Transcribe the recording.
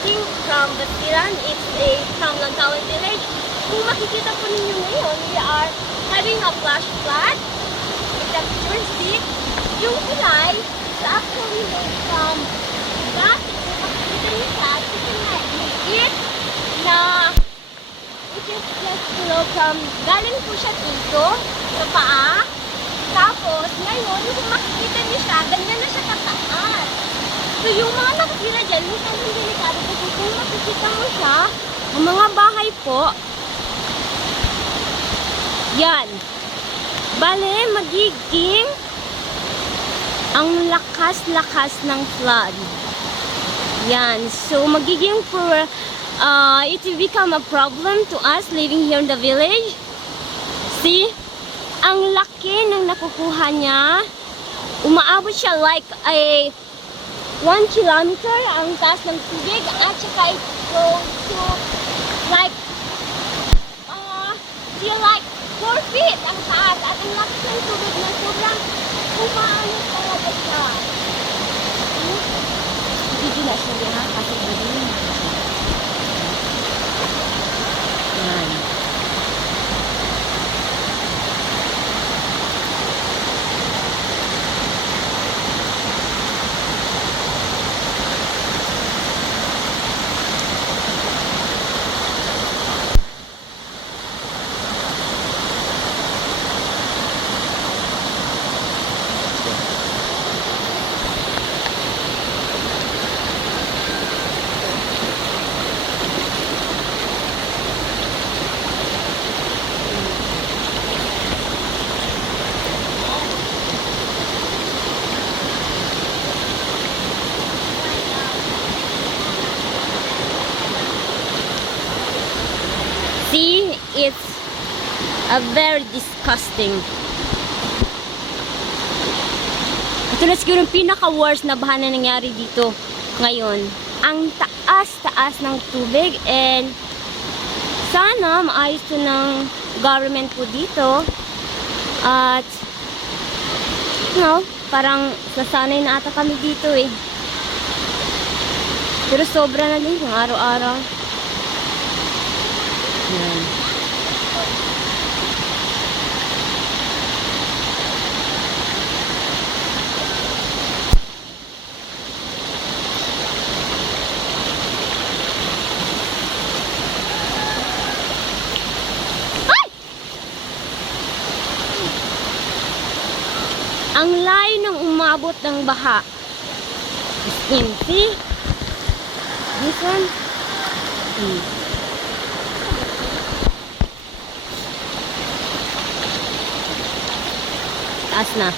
starting from Basilan. It's from Lantawan Village. Kung makikita po ninyo ngayon, we are having a flash flood. It's a pure stick. Yung kulay is actually made from that. Kung makikita niyo siya, it na which is just from galing po siya dito sa paa. Tapos, ngayon, kung makikita niyo siya, ganyan na siya kataas. So, yung mga nakatira dyan, minsan yung delikado kasi kung makikita mo siya, ang mga bahay po, yan. Bale, magiging ang lakas-lakas ng flood. Yan. So, magiging it will become a problem to us living here in the village. See? Ang laki ng nakukuha niya. Umaabot siya like a 1 kilometer ang taas ng tubig at saka it goes to like feel like 4 feet ang taas at ang laki ng tubig na sobrang umaano talaga siya. Video na siya ha kasi ganun. Yan. See, it's a very disgusting. Ito na siguro yung pinaka-worst na baha na nangyari dito ngayon. Ang taas-taas ng tubig and sana maayos to ng government po dito. At parang sasanay na ata kami dito eh. Pero sobra na din yung araw-araw. Yan. Ay! Ang layo ng umabot ng baha. See? This one? Taas na.